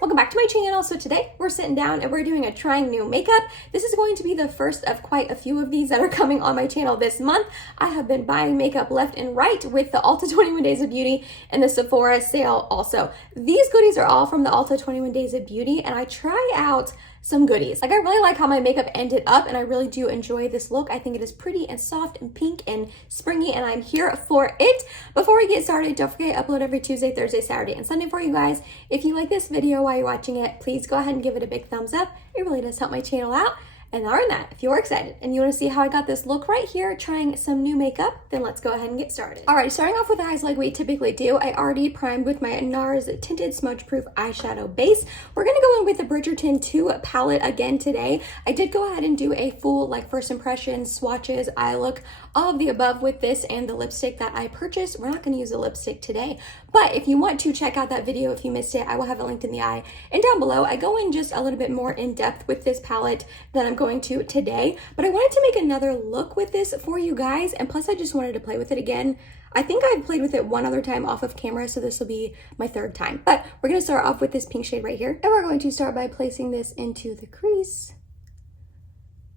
welcome back to my channel. So today we're sitting down and we're doing a trying new makeup. This is going to be the first of quite a few of these that are coming on my channel this month. I have been buying makeup left and right with the Ulta 21 Days of Beauty and the Sephora sale also. These goodies are all from the Ulta 21 Days of Beauty, and I try out some goodies. Like, I really like how my makeup ended up, and I really do enjoy this look. I think it is pretty and soft and pink and springy, and I'm here for it. Before we get started, don't forget I upload every Tuesday, Thursday, Saturday, and Sunday for you guys. If you like this video while you're watching it, please go ahead and give it a big thumbs up. It really does help my channel out. And other than that, if you're excited and you want to see how I got this look right here, trying some new makeup, then let's go ahead and get started. Alright, starting off with the eyes like we typically do, I already primed with my NARS Tinted Smudge Proof Eyeshadow Base. We're going to go in with the Bridgerton 2 palette again today. I did go ahead and do a full first impressions, swatches, eye look, all of the above with this and the lipstick that I purchased. We're not going to use the lipstick today, but if you want to check out that video, if you missed it, I will have it linked in the eye and down below. I go in just a little bit more in depth with this palette than I'm going to today, but I wanted to make another look with this for you guys, and plus I just wanted to play with it again. I think I've played with it one other time off of camera, so this will be my third time. But we're going to start off with this pink shade right here, and we're going to start by placing this into the crease.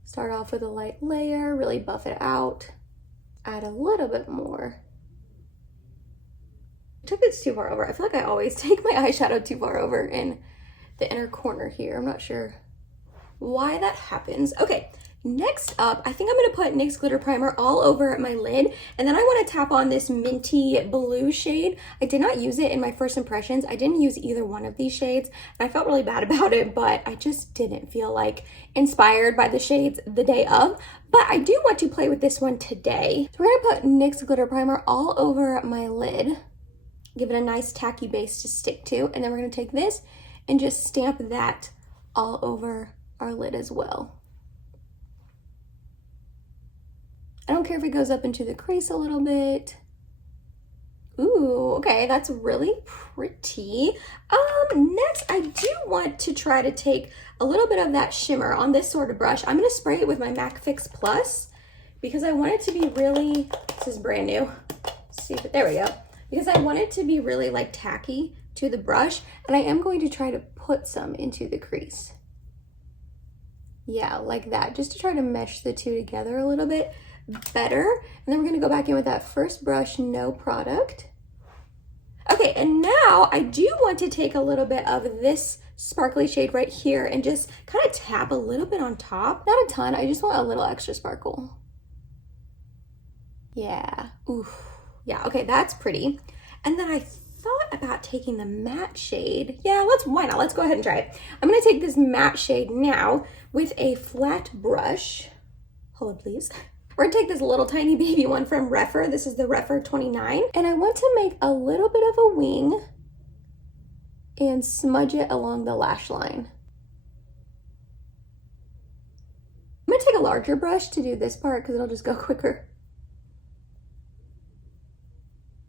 Start off with a light layer, really buff it out, add a little bit more. I took this too far over. I feel like I always take my eyeshadow too far over in the inner corner here. I'm not sure why that happens. Okay, next up, I think I'm going to put NYX Glitter Primer all over my lid, and then I want to tap on this minty blue shade. I did not use it in my first impressions. I didn't use either one of these shades, and I felt really bad about it, but I just didn't feel inspired by the shades the day of. But I do want to play with this one today. So we're going to put NYX Glitter Primer all over my lid. Give it a nice tacky base to stick to, and then we're going to take this and just stamp that all over our lid as well. I don't care if it goes up into the crease a little bit. Ooh, okay, that's really pretty. Next, I do want to try to take a little bit of that shimmer on this sort of brush. I'm going to spray it with my MAC Fix Plus because I want it to be really, this is brand new. Let's see if there we go. Because I want it to be really tacky to the brush, and I am going to try to put some into the crease. Yeah, like that, just to try to mesh the two together a little bit better. And then we're going to go back in with that first brush, no product. Okay, and now I do want to take a little bit of this sparkly shade right here and just kind of tap a little bit on top. Not a ton, I just want a little extra sparkle. Yeah, oof. Yeah, okay, that's pretty. And then I thought about taking the matte shade. Yeah, why not? Let's go ahead and try it. I'm going to take this matte shade now with a flat brush. Hold on, please. We're going to take this little tiny baby one from Refer. This is the Refer 29. And I want to make a little bit of a wing and smudge it along the lash line. I'm going to take a larger brush to do this part because it'll just go quicker.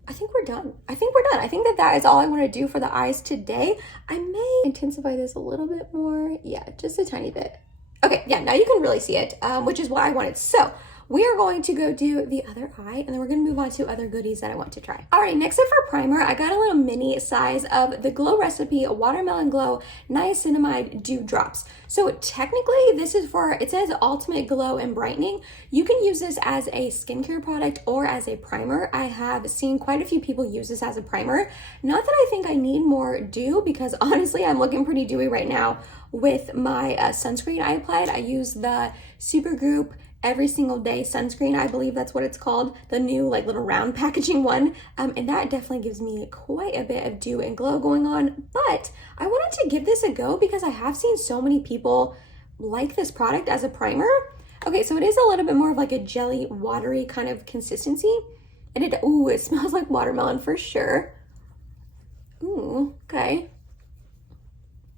I think we're done. I think that is all I want to do for the eyes today. I may intensify this a little bit more. Yeah, just a tiny bit. Okay, yeah, now you can really see it, which is what I wanted. So we are going to go do the other eye, and then we're going to move on to other goodies that I want to try. All right, next up for primer, I got a little mini size of the Glow Recipe Watermelon Glow Niacinamide Dew Drops. So technically, this is for, it says Ultimate Glow and Brightening. You can use this as a skincare product or as a primer. I have seen quite a few people use this as a primer. Not that I think I need more dew, because honestly, I'm looking pretty dewy right now with my sunscreen I applied. I use the Supergoop Every Single Day sunscreen, I believe that's what it's called, the new little round packaging one, and that definitely gives me quite a bit of dew and glow going on. But I wanted to give this a go because I have seen so many people like this product as a primer. Okay, so it is a little bit more of a jelly, watery kind of consistency, and it smells like watermelon for sure. Ooh, okay.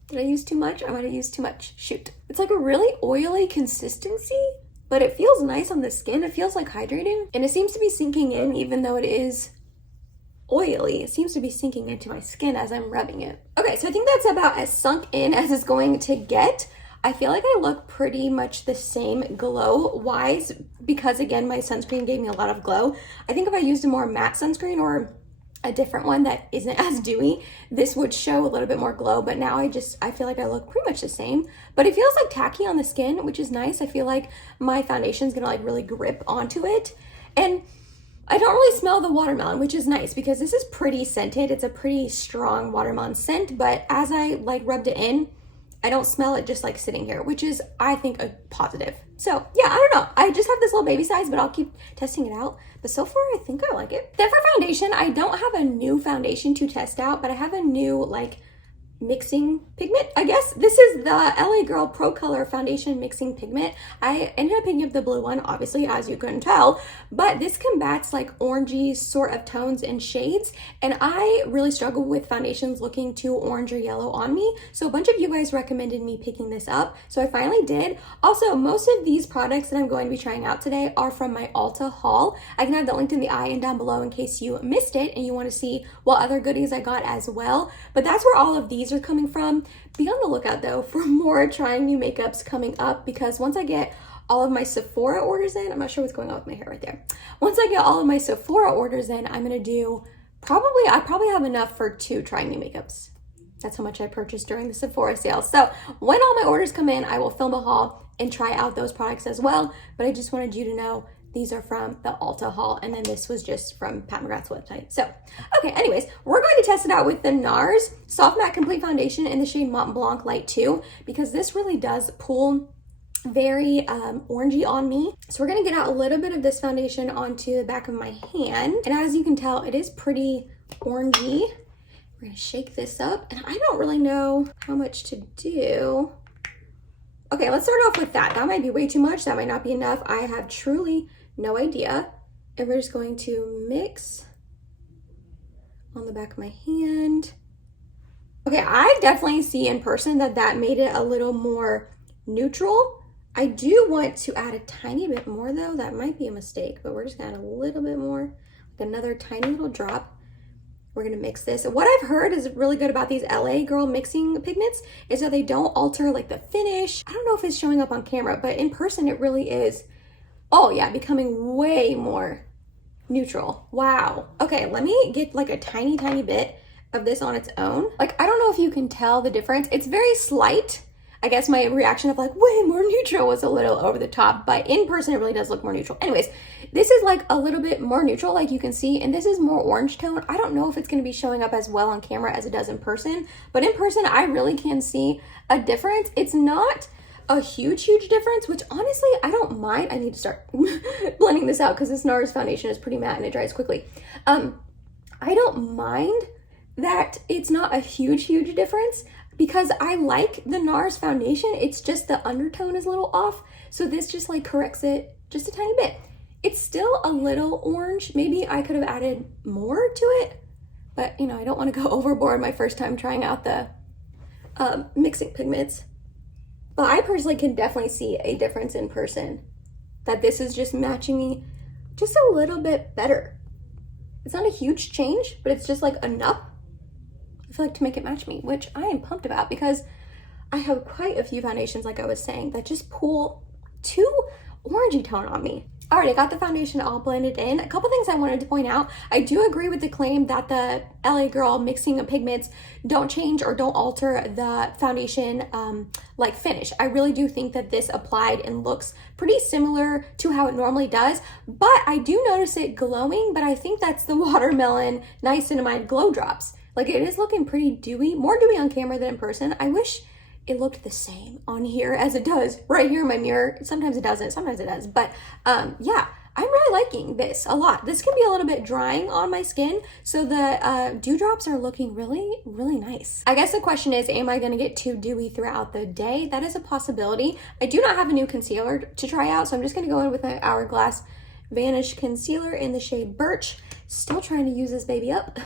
Did I use too much? I might have used too much. Shoot. It's a really oily consistency, but it feels nice on the skin. It feels hydrating, and it seems to be sinking in even though it is oily. It seems to be sinking into my skin as I'm rubbing it. Okay, so I think that's about as sunk in as it's going to get. I feel like I look pretty much the same glow-wise because, again, my sunscreen gave me a lot of glow. I think if I used a more matte sunscreen or a different one that isn't as dewy, this would show a little bit more glow, but now I feel like I look pretty much the same, but it feels like tacky on the skin, which is nice. I feel like my foundation's gonna like really grip onto it. And I don't really smell the watermelon, which is nice because this is pretty scented. It's a pretty strong watermelon scent, but as I like rubbed it in, I don't smell it just like sitting here, which is, I think, a positive. So yeah, I don't know. I just have this little baby size, but I'll keep testing it out. But so far, I think I like it. Then for foundation, I don't have a new foundation to test out, but I have a new like mixing pigment, I guess. This is the LA Girl Pro Color Foundation Mixing Pigment. I ended up picking up the blue one, obviously, as you couldn't tell, but this combats like orangey sort of tones and shades, and I really struggle with foundations looking too orange or yellow on me, so a bunch of you guys recommended me picking this up, so I finally did. Also, most of these products that I'm going to be trying out today are from my Ulta haul. I can have that linked in the eye and down below in case you missed it and you want to see what other goodies I got as well, but that's where all of these are coming from. Be on the lookout though for more trying new makeups coming up, because once I get all of my Sephora orders in, I'm not sure what's going on with my hair right there. Once I get all of my Sephora orders in, I'm gonna do I probably have enough for 2 trying new makeups. That's how much I purchased during the Sephora sale. So when all my orders come in, I will film a haul and try out those products as well. But I just wanted you to know these are from the Ulta haul, and then this was just from Pat McGrath's website. So, okay, anyways, we're going to test it out with the NARS Soft Matte Complete Foundation in the shade Mont Blanc Light 2, because this really does pull very orangey on me. So we're gonna get out a little bit of this foundation onto the back of my hand, and as you can tell, it is pretty orangey. We're gonna shake this up, and I don't really know how much to do. Okay, let's start off with that. That might be way too much. That might not be enough. I have truly no idea. And we're just going to mix on the back of my hand. Okay, I definitely see in person that made it a little more neutral. I do want to add a tiny bit more though. That might be a mistake, but we're just gonna add a little bit more, like another tiny little drop. We're gonna mix this. And what I've heard is really good about these LA Girl mixing pigments is that they don't alter like the finish. I don't know if it's showing up on camera, but in person it really is. Oh yeah, becoming way more neutral. Wow. Okay, let me get like a tiny bit of this on its own. Like, I don't know if you can tell the difference. It's very slight. I guess my reaction of like way more neutral was a little over the top, but in person it really does look more neutral. Anyways, this is like a little bit more neutral, like you can see, and this is more orange tone. I don't know if it's going to be showing up as well on camera as it does in person, but in person I really can see a difference. It's not a huge difference, which honestly I don't mind. I need to start blending this out because this NARS foundation is pretty matte and it dries quickly. I don't mind that it's not a huge difference because I like the NARS foundation. It's just the undertone is a little off, so this just like corrects it just a tiny bit. It's still a little orange. Maybe I could have added more to it, but you know, I don't want to go overboard my first time trying out the mixing pigments. But I personally can definitely see a difference in person, that this is just matching me just a little bit better. It's not a huge change, but it's just like enough, I feel like, to make it match me, which I am pumped about because I have quite a few foundations, like I was saying, that just pull too orangey tone on me. All right, I got the foundation all blended in. A couple things I wanted to point out. I do agree with the claim that the LA Girl mixing of pigments don't change or don't alter the foundation like finish. I really do think that this applied and looks pretty similar to how it normally does, but I do notice it glowing, but I think that's the watermelon niacinamide glow drops. Like, it is looking pretty dewy, more dewy on camera than in person. I wish it looked the same on here as it does right here in my mirror. Sometimes it doesn't, sometimes it does. But yeah, I'm really liking this a lot. This can be a little bit drying on my skin, so the dewdrops are looking really nice. I guess the question is, am I gonna get too dewy throughout the day? That is a possibility. I do not have a new concealer to try out, so I'm just gonna go in with my Hourglass Vanish Concealer in the shade Birch. Still trying to use this baby up.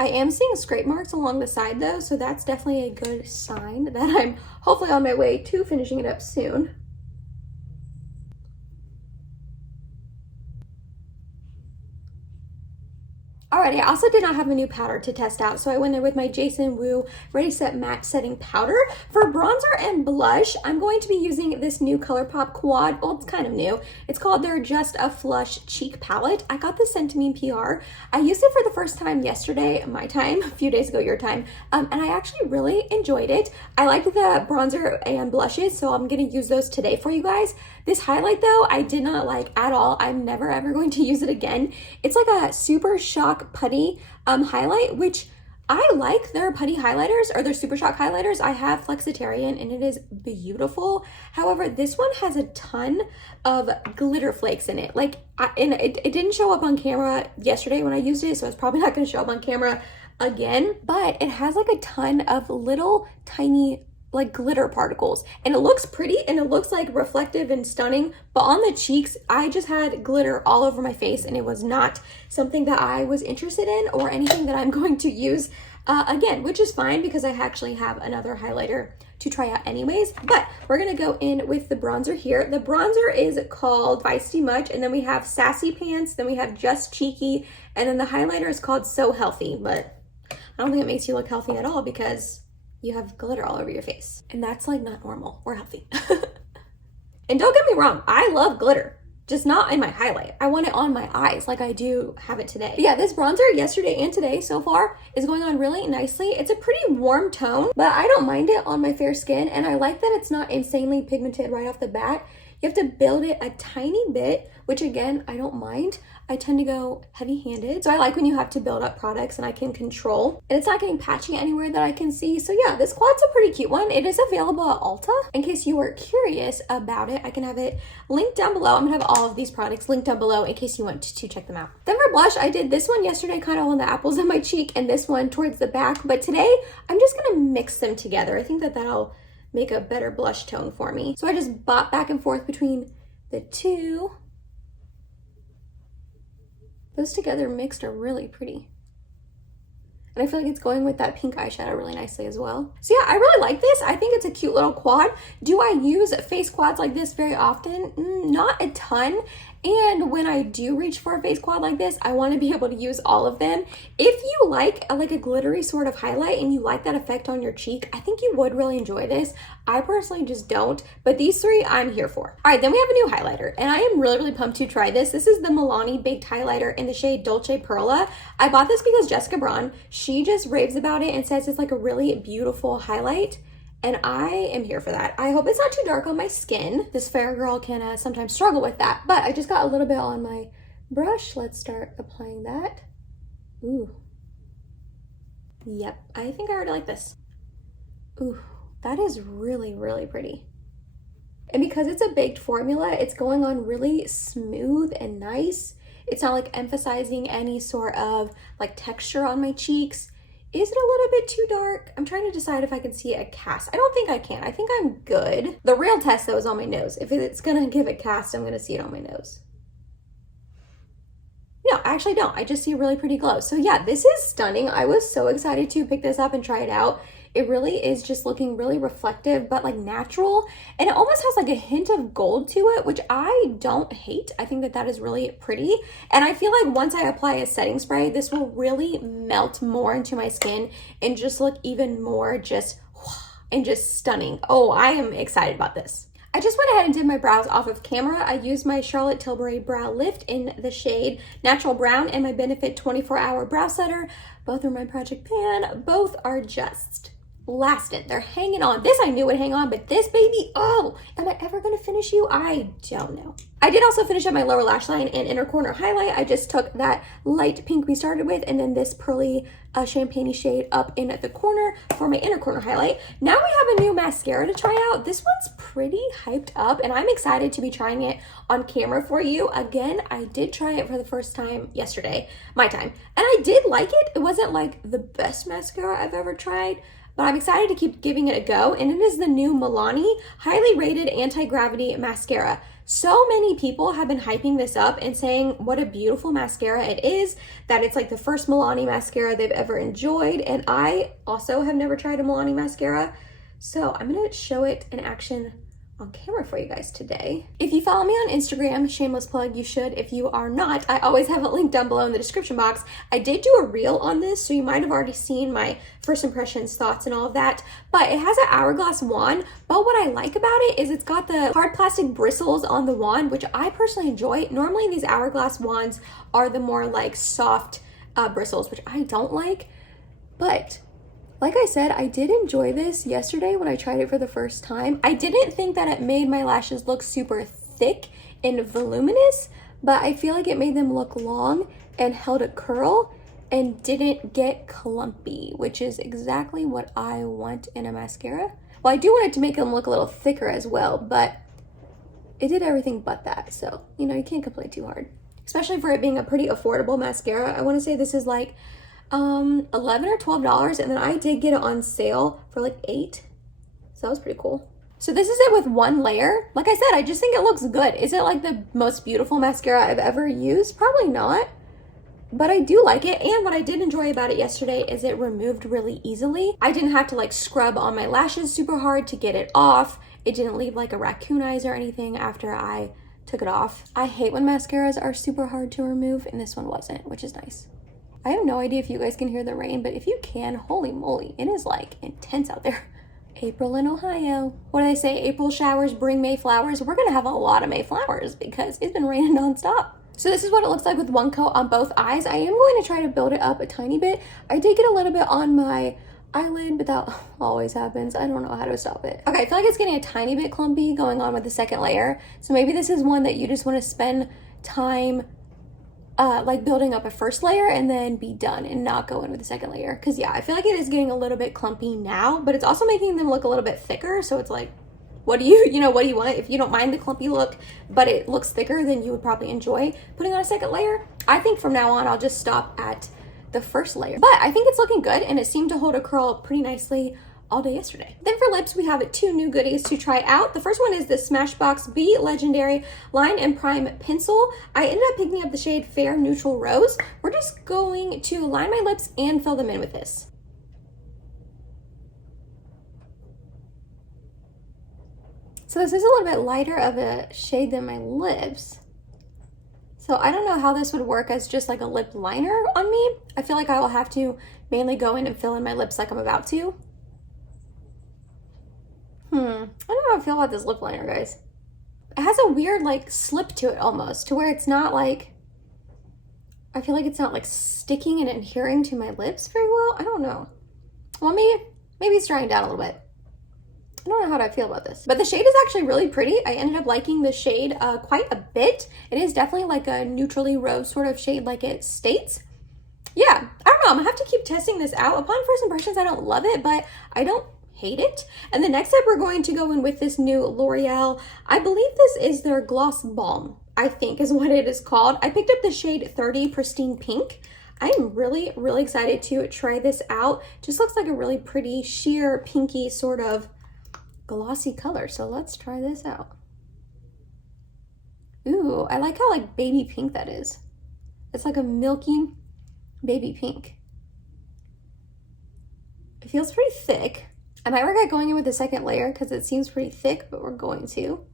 I am seeing scrape marks along the side though, so that's definitely a good sign that I'm hopefully on my way to finishing it up soon. Alrighty, I also did not have a new powder to test out, so I went in with my Jason Wu Ready Set Matte Setting Powder. For bronzer and blush, I'm going to be using this new ColourPop quad. Well, it's kind of new. It's called their Just a Flush Cheek Palette. I got this sent to me in PR. I used it for the first time yesterday, my time, a few days ago, your time, and I actually really enjoyed it. I liked the bronzer and blushes, so I'm going to use those today for you guys. This highlight, though, I did not like at all. I'm never ever going to use it again. It's like a Super Shock Putty highlight, which I like their putty highlighters or their Super Shock highlighters. I have Flexitarian and it is beautiful. However, this one has a ton of glitter flakes in it. It didn't show up on camera yesterday when I used it, so it's probably not going to show up on camera again. But it has like a ton of little tiny like glitter particles, and it looks pretty and it looks like reflective and stunning, but on the cheeks I just had glitter all over my face, and it was not something that I was interested in or anything that I'm going to use again, which is fine because I actually have another highlighter to try out anyways. But we're gonna go in with the bronzer here. The bronzer is called Feisty Much, and then we have Sassy Pants, then we have Just Cheeky, and then the highlighter is called So Healthy, but I don't think it makes you look healthy at all because you have glitter all over your face. And that's like not normal or healthy. And don't get me wrong, I love glitter, just not in my highlight. I want it on my eyes like I do have it today. But yeah, this bronzer yesterday and today so far is going on really nicely. It's a pretty warm tone, but I don't mind it on my fair skin. And I like that it's not insanely pigmented right off the bat. You have to build it a tiny bit, which again, I don't mind. I tend to go heavy-handed. So I like when you have to build up products and I can control. And it's not getting patchy anywhere that I can see. So yeah, this quad's a pretty cute one. It is available at Ulta. In case you were curious about it, I can have it linked down below. I'm gonna have all of these products linked down below in case you want to check them out. Then for blush, I did this one yesterday kind of on the apples of my cheek and this one towards the back. But today, I'm just gonna mix them together. I think that that'll make a better blush tone for me. So I just bop back and forth between the two. Those together mixed are really pretty. And I feel like it's going with that pink eyeshadow really nicely as well. So yeah, I really like this. I think it's a cute little quad. Do I use face quads like this very often? Not a ton. And when I do reach for a face quad like this, I want to be able to use all of them. If you like a glittery sort of highlight and you like that effect on your cheek, I think you would really enjoy this. I personally just don't, but these three I'm here for. All right, then we have a new highlighter, and I am really pumped to try this. This is the Milani Baked Highlighter in the shade Dolce Perla. I bought this because Jessica Braun, she just raves about it and says it's like a really beautiful highlight. And I am here for that. I hope it's not too dark on my skin. This fair girl can sometimes struggle with that, but I just got a little bit on my brush. Let's start applying that. Ooh. Yep, I think I already like this. Ooh, that is really pretty. And because it's a baked formula, it's going on really smooth and nice. It's not like emphasizing any sort of like texture on my cheeks. Is it a little bit too dark? I'm trying to decide if I can see a cast. I don't think I can. I think I'm good. The real test though is on my nose. If it's gonna give a cast, I'm gonna see it on my nose. No, I actually don't. I just see a really pretty glow. So yeah, this is stunning. I was so excited to pick this up and try it out. It really is just looking really reflective, but like natural. And it almost has like a hint of gold to it, which I don't hate. I think that that is really pretty. And I feel like once I apply a setting spray, this will really melt more into my skin and just look even more just stunning. Oh, I am excited about this. I just went ahead and did my brows off of camera. I used my Charlotte Tilbury Brow Lift in the shade Natural Brown and my Benefit 24-Hour Brow Setter. Both are my Project Pan. Both are just lasting. They're hanging on. This I knew would hang on, but this baby, oh, am I ever gonna finish you? I don't know. I did also finish up my lower lash line and inner corner highlight. I just took that light pink we started with and then this pearly champagne shade up in at the corner for my inner corner highlight. Now we have a new mascara to try out. This one's pretty hyped up and I'm excited to be trying it on camera for you. Again, I did try it for the first time yesterday, my time, and I did like it. It wasn't like the best mascara I've ever tried, but I'm excited to keep giving it a go. And it is the new Milani Highly Rated Anti-Gravity Mascara. So many people have been hyping this up and saying what a beautiful mascara it is, that it's like the first Milani mascara they've ever enjoyed. And I also have never tried a Milani mascara. So I'm gonna show it in action on camera for you guys today. If you follow me on Instagram, shameless plug, you should. If you are not, I always have a link down below in the description box. I did do a reel on this, so you might have already seen my first impressions, thoughts, and all of that. But it has an hourglass wand, but what I like about it is it's got the hard plastic bristles on the wand, which I personally enjoy. Normally these hourglass wands are the more like soft bristles, which I don't like, but like I said, I did enjoy this yesterday when I tried it for the first time. I didn't think that it made my lashes look super thick and voluminous, but I feel like it made them look long and held a curl and didn't get clumpy, which is exactly what I want in a mascara. Well, I do want it to make them look a little thicker as well, but it did everything but that. So, you know, you can't complain too hard, especially for it being a pretty affordable mascara. I want to say this is like $11 or $12, and then I did get it on sale for like $8, so that was pretty cool. So this is it with one layer. Like I said, I just think it looks good. Is it like the most beautiful mascara I've ever used? Probably not, but I do like it. And what I did enjoy about it yesterday is it removed really easily. I didn't have to like scrub on my lashes super hard to get it off. It didn't leave like a raccoon eyes or anything after I took it off. I hate when mascaras are super hard to remove, and this one wasn't, which is nice. I have no idea if you guys can hear the rain, but if you can, holy moly, it is like intense out there. April in Ohio. What do they say? April showers bring May flowers. We're gonna have a lot of May flowers because it's been raining nonstop. So this is what it looks like with one coat on both eyes. I am going to try to build it up a tiny bit. I did get a little bit on my eyelid, but that always happens. I don't know how to stop it. Okay, I feel like it's getting a tiny bit clumpy going on with the second layer. So maybe this is one that you just want to spend time like building up a first layer and then be done and not go in with the second layer. Because yeah, I feel like it is getting a little bit clumpy now, but it's also making them look a little bit thicker. So it's like, what do you what do you want? If you don't mind the clumpy look, but it looks thicker, then you would probably enjoy putting on a second layer. I think from now on, I'll just stop at the first layer. But I think it's looking good, and it seemed to hold a curl pretty nicely all day yesterday. Then for lips, we have two new goodies to try out. The first one is the Smashbox Be Legendary Line and Prime Pencil. I ended up picking up the shade Fair Neutral Rose. We're just going to line my lips and fill them in with this. So this is a little bit lighter of a shade than my lips. So I don't know how this would work as just like a lip liner on me. I feel like I will have to mainly go in and fill in my lips like I'm about to. I don't know how I feel about this lip liner, guys. It has a weird like slip to it almost, to where it's not like, I feel like it's not like sticking and adhering to my lips very well. I don't know. Well, maybe it's drying down a little bit. I don't know how I feel about this, but the shade is actually really pretty. I ended up liking the shade quite a bit. It is definitely like a neutrally rose sort of shade like it states. Yeah, I don't know. I'm gonna have to keep testing this out. Upon first impressions, I don't love it, but I don't hate it. And the next step, we're going to go in with this new L'Oreal, I believe this is their Gloss Balm, I think is what it is called. I picked up the shade 30 Pristine Pink. I'm really, really excited to try this out. Just looks like a really pretty sheer pinky sort of glossy color. So let's try this out. Ooh, I like how like baby pink that is. It's like a milky baby pink. It feels pretty thick. I might regret going in with the second layer because it seems pretty thick, but we're going to.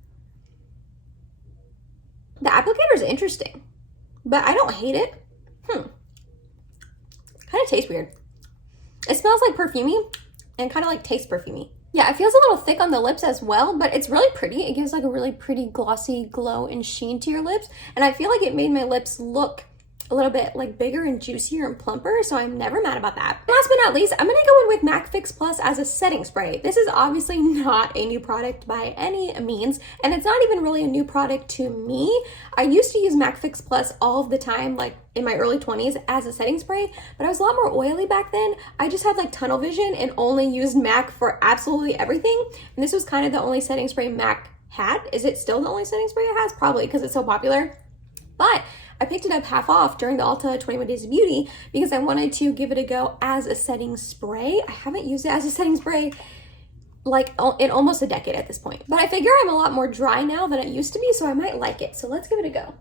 The applicator is interesting, but I don't hate it. Kind of tastes weird. It smells like perfumey and kind of like tastes perfumey. Yeah, it feels a little thick on the lips as well, but it's really pretty. It gives like a really pretty glossy glow and sheen to your lips. And I feel like it made my lips look a little bit like bigger and juicier and plumper, so I'm never mad about that. Last but not least, I'm gonna go in with MAC Fix Plus as a setting spray. This is obviously not a new product by any means, and it's not even really a new product to me. I used to use MAC Fix Plus all of the time, like in my early 20s as a setting spray, but I was a lot more oily back then. I just had like tunnel vision and only used MAC for absolutely everything, and this was kind of the only setting spray MAC had. Is it still the only setting spray it has? Probably, because it's so popular. But I picked it up half off during the Ulta 21 Days of Beauty because I wanted to give it a go as a setting spray. I haven't used it as a setting spray like in almost a decade at this point. But I figure I'm a lot more dry now than I used to be, so I might like it. So let's give it a go.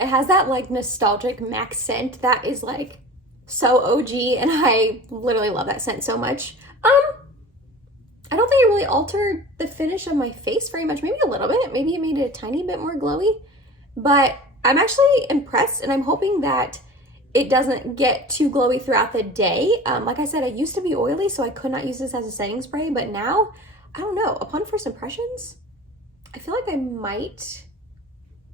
It has that like nostalgic MAC scent that is like so OG, and I literally love that scent so much. I don't think it really altered the finish of my face very much. Maybe a little bit. Maybe it made it a tiny bit more glowy. But I'm actually impressed, and I'm hoping that it doesn't get too glowy throughout the day. Like I said, I used to be oily, so I could not use this as a setting spray. But now, I don't know. Upon first impressions, I feel like I might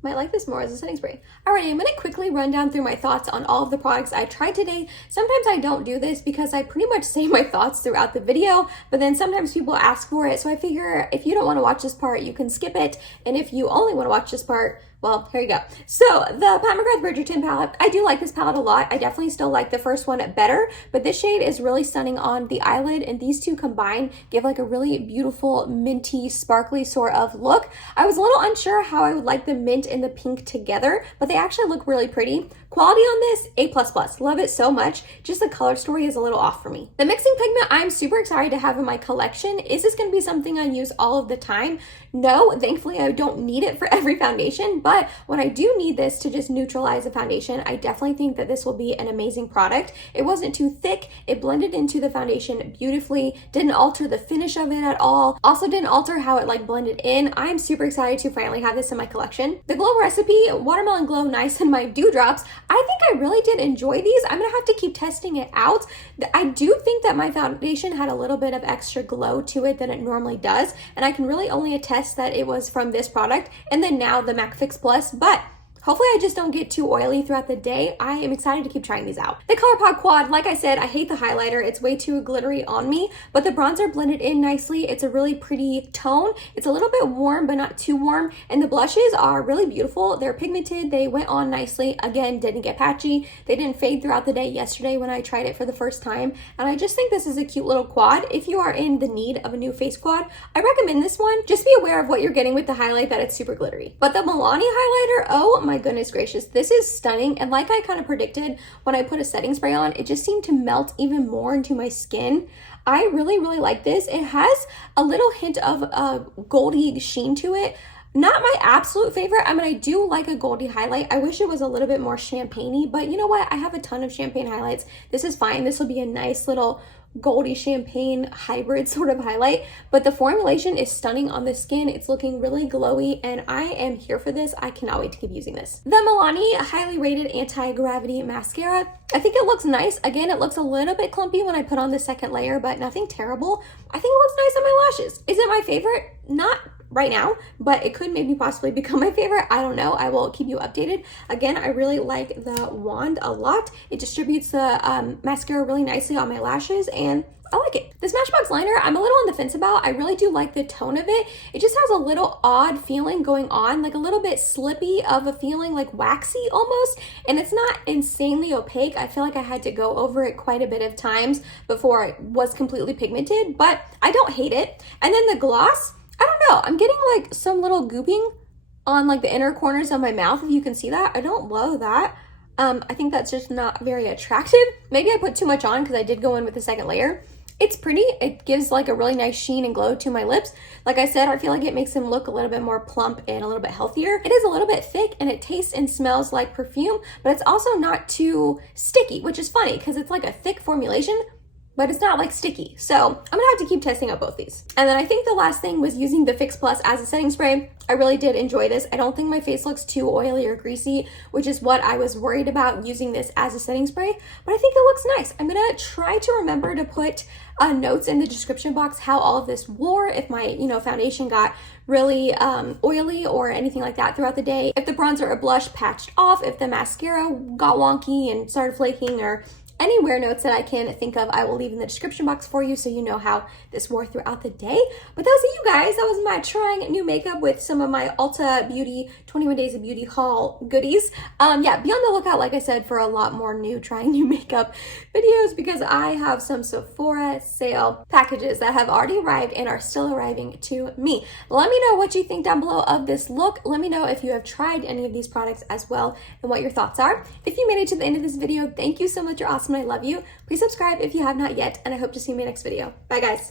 like this more as a setting spray. Alrighty, I'm gonna quickly run down through my thoughts on all of the products I tried today. Sometimes I don't do this because I pretty much say my thoughts throughout the video, but then sometimes people ask for it. So I figure if you don't wanna watch this part, you can skip it. And if you only wanna watch this part, well, here you go. So the Pat McGrath Bridgerton palette, I do like this palette a lot. I definitely still like the first one better, but this shade is really stunning on the eyelid, and these two combined give like a really beautiful minty, sparkly sort of look. I was a little unsure how I would like the mint and the pink together, but they actually look really pretty. Quality on this, A++. Love it so much. Just the color story is a little off for me. The mixing pigment, I'm super excited to have in my collection. Is this gonna be something I use all of the time? No, thankfully I don't need it for every foundation, but when I do need this to just neutralize a foundation, I definitely think that this will be an amazing product. It wasn't too thick, it blended into the foundation beautifully, didn't alter the finish of it at all, also didn't alter how it like blended in. I'm super excited to finally have this in my collection. The Glow Recipe Watermelon Glow Nice and my Dewdrops, I think I really did enjoy these. I'm gonna have to keep testing it out. I do think that my foundation had a little bit of extra glow to it than it normally does, and I can really only attest that it was from this product and then now the MAC Fix Plus, but hopefully I just don't get too oily throughout the day. I am excited to keep trying these out. The ColourPop Quad, like I said, I hate the highlighter. It's way too glittery on me, but the bronzer blended in nicely. It's a really pretty tone. It's a little bit warm, but not too warm. And the blushes are really beautiful. They're pigmented. They went on nicely. Again, didn't get patchy. They didn't fade throughout the day yesterday when I tried it for the first time. And I just think this is a cute little quad. If you are in the need of a new face quad, I recommend this one. Just be aware of what you're getting with the highlight, that it's super glittery. But the Milani highlighter, oh my goodness gracious, this is stunning. And like I kind of predicted when I put a setting spray on, it just seemed to melt even more into my skin. I really like this. It has a little hint of a goldy sheen to it. Not my absolute favorite. I mean, I do like a goldy highlight. I wish it was a little bit more champagne-y, but you know what? I have a ton of champagne highlights. This is fine. This will be a nice little goldy champagne hybrid sort of highlight, but the formulation is stunning on the skin. It's looking really glowy, and I am here for this. I cannot wait to keep using this. The Milani highly rated anti-gravity mascara, I think it looks nice. Again, it looks a little bit clumpy when I put on the second layer, but nothing terrible. I think it looks nice on my lashes. Is it my favorite? Not right now, but it could maybe possibly become my favorite. I don't know. I will keep you updated. Again, I really like the wand a lot. It distributes the mascara really nicely on my lashes, and I like it. The Smashbox liner, I'm a little on the fence about. I really do like the tone of it. It just has a little odd feeling going on, like a little bit slippy of a feeling, like waxy almost, and it's not insanely opaque. I feel like I had to go over it quite a bit of times before it was completely pigmented, but I don't hate it. And then the gloss, I don't know, I'm getting like some little gooping on like the inner corners of my mouth, if you can see that. I don't love that. I think that's just not very attractive. Maybe I put too much on because I did go in with the second layer. It's pretty. It gives like a really nice sheen and glow to my lips. Like I said, I feel like it makes them look a little bit more plump and a little bit healthier. It is a little bit thick, and it tastes and smells like perfume, but it's also not too sticky, which is funny because it's like a thick formulation, but it's not like sticky. So I'm gonna have to keep testing out both these. And then I think the last thing was using the Fix Plus as a setting spray. I really did enjoy this. I don't think my face looks too oily or greasy, which is what I was worried about using this as a setting spray, but I think it looks nice. I'm gonna try to remember to put notes in the description box how all of this wore, if my foundation got really oily or anything like that throughout the day, if the bronzer or blush patched off, if the mascara got wonky and started flaking, or any wear notes that I can think of, I will leave in the description box for you so you know how this wore throughout the day. But that was it, you guys. That was my trying new makeup with some of my Ulta Beauty 21 Days of Beauty haul goodies. Yeah, be on the lookout, like I said, for a lot more trying new makeup videos, because I have some Sephora sale packages that have already arrived and are still arriving to me. Let me know what you think down below of this look. Let me know if you have tried any of these products as well and what your thoughts are. If you made it to the end of this video, thank you so much. You're awesome. I love you. Please subscribe if you have not yet, and I hope to see you in my next video. Bye, guys.